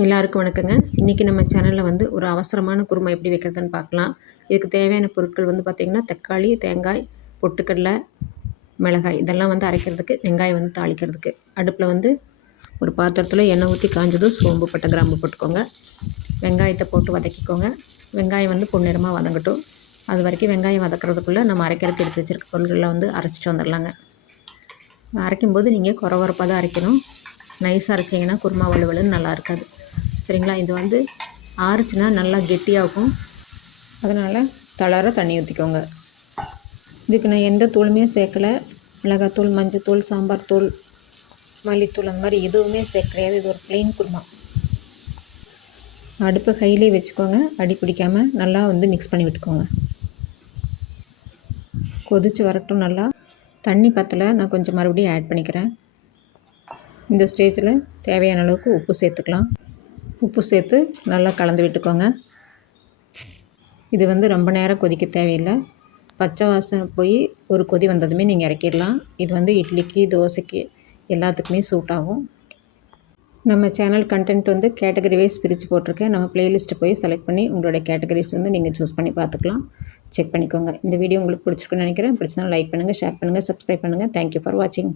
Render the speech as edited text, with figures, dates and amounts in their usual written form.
எல்லாருக்கும் வணக்கங்க. இன்றைக்கி நம்ம சேனலில் வந்து ஒரு அவசரமான குருமா எப்படி வைக்கிறதுன்னு பார்க்கலாம். இதுக்கு தேவையான பொருட்கள் வந்து பார்த்திங்கன்னா, தக்காளி, தேங்காய், பொட்டுக்கடலை, மிளகாய் இதெல்லாம் வந்து அரைக்கிறதுக்கு, வெங்காயம் வந்து தாளிக்கிறதுக்கு. அடுப்பில் வந்து ஒரு பாத்திரத்தில் எண்ணெய் ஊற்றி காஞ்சதும் சோம்பு, பட்டை, கிராம்பு போட்டுக்கோங்க. வெங்காயத்தை போட்டு வதக்கிக்கோங்க. வெங்காயம் வந்து பொன்னிறமாக வதங்கட்டும். அது வரைக்கும் வெங்காயம் வதக்கிறதுக்குள்ளே நம்ம அரைக்கிறதுக்கு எடுத்து வச்சுருக்க பொருட்களை வந்து அரைச்சிட்டு வந்துடலாங்க. அரைக்கும்போது நீங்கள் குறவரப்பாக தான் அரைக்கணும். நைஸாக அரைச்சிங்கன்னா குருமா வலுவலுன்னு நல்லா இருக்காது. சரிங்களா? இது வந்து ஆறுச்சுன்னா நல்லா கெட்டியாகும். அதனால் தளர தண்ணி ஊற்றிக்கோங்க. இதுக்கு நான் எந்த தூளுமே சேர்க்கலை. மிளகாத்தூள், மஞ்சத்தூள், சாம்பார் தூள், மல்லித்தூள் அந்த மாதிரி எதுவுமே சேர்க்கலையாது. இது ஒரு ப்ளெயின் குருமா. அடுப்பை கையிலே வச்சுக்கோங்க. அடி பிடிக்காமல் நல்லா வந்து மிக்ஸ் பண்ணி விட்டுக்கோங்க. கொதித்து வரட்டும். நல்லா தண்ணி பத்தலை, நான் கொஞ்சம் மறுபடியும் ஆட் பண்ணிக்கிறேன். இந்த ஸ்டேஜில் தேவையான அளவுக்கு உப்பு சேர்த்துக்கலாம். உப்பு சேர்த்து நல்லா கலந்து விட்டுக்கோங்க. இது வந்து ரொம்ப நேரம் கொதிக்க தேவையில்லை. பச்சை வாசனை போய் ஒரு கொதி வந்ததுமே நீங்கள் இறக்கிடலாம். இது வந்து இட்லிக்கு, தோசைக்கு எல்லாத்துக்குமே சூட் ஆகும். நம்ம சேனல் கண்டென்ட் வந்து கேட்டகரி வைஸ் பிரித்து போட்டிருக்கேன். நம்ம ப்ளேலிஸ்ட்டை போய் செலக்ட் பண்ணி உங்களுடைய கேட்டகரிஸ் வந்து நீங்கள் சூஸ் பண்ணி பார்த்துக்கலாம். செக் பண்ணிக்கோங்க. இந்த வீடியோ உங்களுக்கு பிடிச்சிருக்குன்னு நினைக்கிறேன். பிடிச்சதுனா லைக் பண்ணுங்கள், ஷேர் பண்ணுங்கள், சப்ஸ்கிரைப் பண்ணுங்கள். தேங்க்யூ ஃபார் வாட்சிங்.